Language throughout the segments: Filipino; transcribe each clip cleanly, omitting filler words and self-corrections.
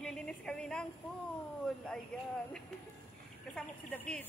Maglilinis kami ng pool. Ayan. Kasama ko si David.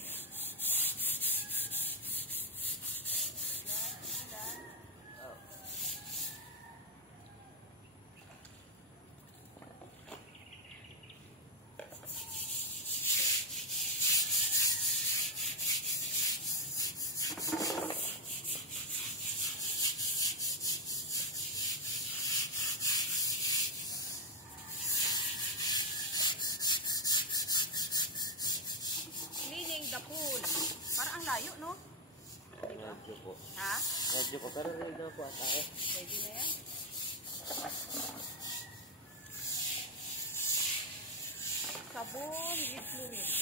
The pool. Parang ang layo, no? Diba? Medyo po. Ha? Medyo po. Pero ready na po ata eh. Ready na yan? Sabon, with chlorine.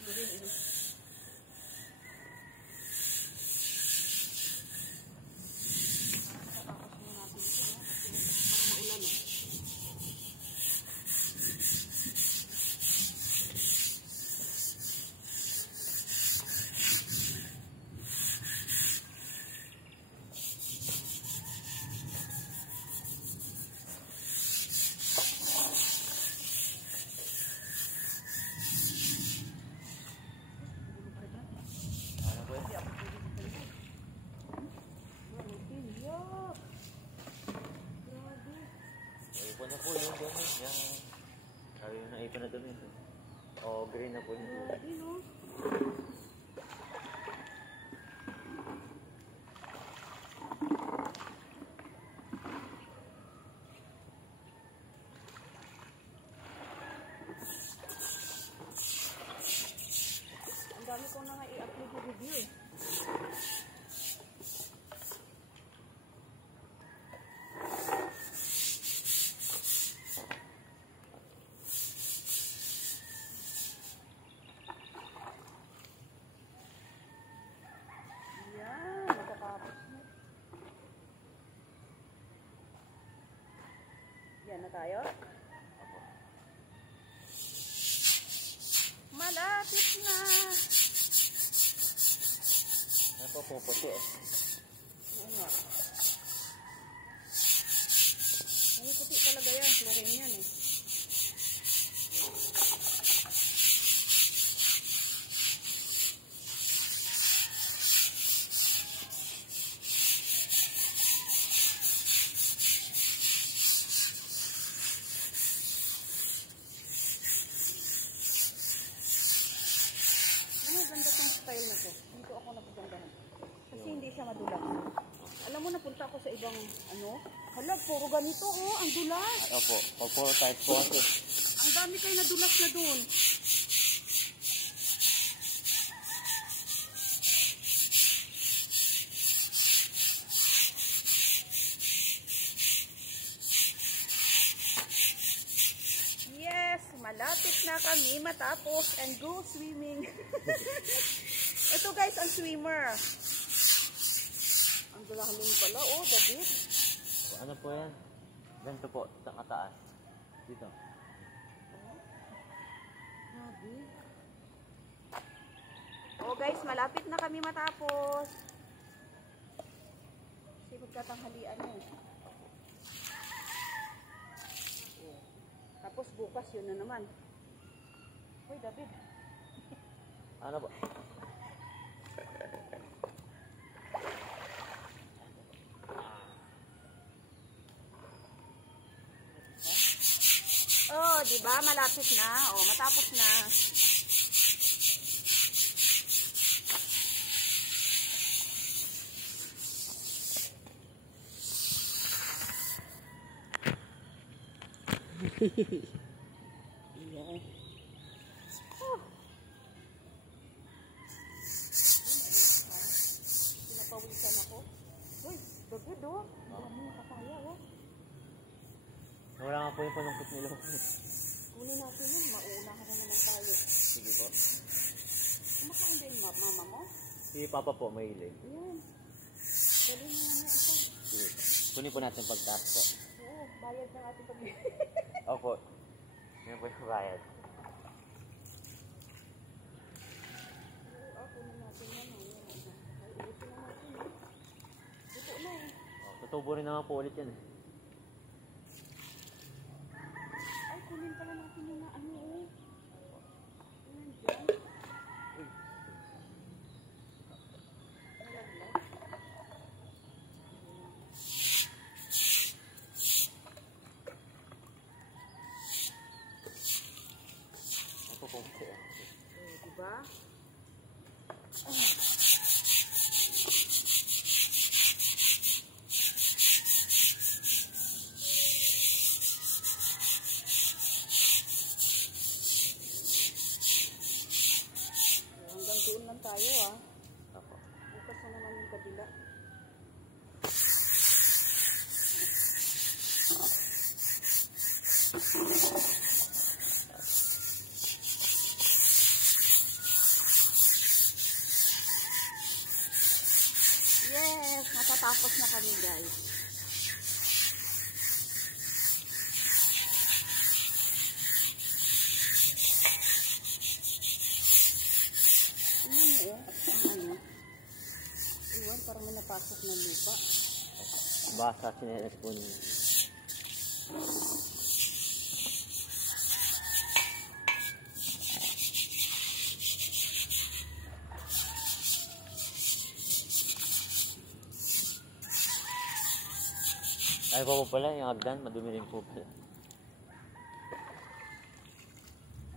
With chlorine, Ipon na po yung dumi. Yan. Sabi mo na ipon na dumi. O, green na po yung dumi. Ang dami ko na nga i-upload yung review eh. Yan na tayo. Malapit na. Napapuputi eh. Ano nga. May puti talaga yan. Chlorine yan eh. Ganda tong style na to. Dito ako napagandahan. Kasi hindi siya madulas. Alam mo, napunta ako sa ibang ano. Hala, puro ganito oh. Ang dulas. Opo. Pag puro type po kasi. Ang dami kayo nadulas na dun. Yes, malapit na kami matapos and go swimming. Ito guys, ang swimmer. Ang dalahanin pala, oh, David. Ano po yan? Ganito po, sa kataas. Dito. Oh guys, malapit na kami matapos. Kasi magkatanghalian eh. Tapos bukas yun na naman. Uy, David. Ano ba? Oh, di ba? Malapit na. Oh, matapos na. Yeah. Oh. Pinapawisan ako. Uy, David oh. Dami nakakaya oh. Wala nga po yung panungkot nila. Kunin natin yun. Mauunahan na naman tayo. Sige po. Kumakain din mama mo? Si Papa po, mahilig. Ayan. Dali mo na ito. Sige. Kunin po natin pagtaas po. Oo, bayad ng ating pag... Opo. Yan po yung bayad. Kunin natin yan. Ay, ulitin na natin. Ito na eh. Tutubo rin naman po ulit yan eh. Ay, kunin guys. Tingnan mo ang ano. Iwan, parang may napasok na lupa. Basa sinelas po niya. Ay pa po pala, yung hagdan, madumi rin po pala.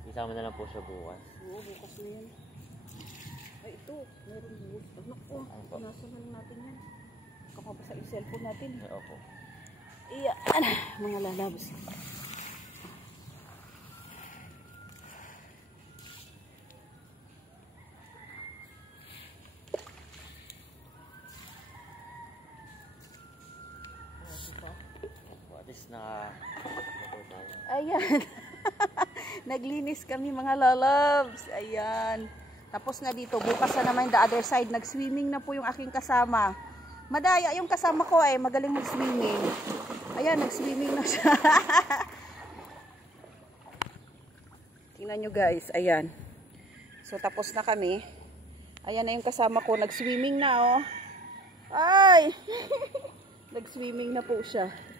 Isama na lang po siya bukas. Oo, bukas na yan. Ay, ito. Meron bukas. Ano po? Nasa na natin yan. Kapapasa yung cellphone natin. Ay, opo. Iyan. Mga lalabas. At least na po tayo. Ayan. Naglinis kami mga lalabs. Ayan. Tapos na dito. Bukas na naman the other side. Nag-swimming na po yung aking kasama. Madaya yung kasama ko ay magaling mag-swimming. Ayan, nag-swimming na siya. Tingnan nyo guys. Ayan. So tapos na kami. Ayan na yung kasama ko. Nag-swimming na oh. Ay! Nag-swimming na po siya.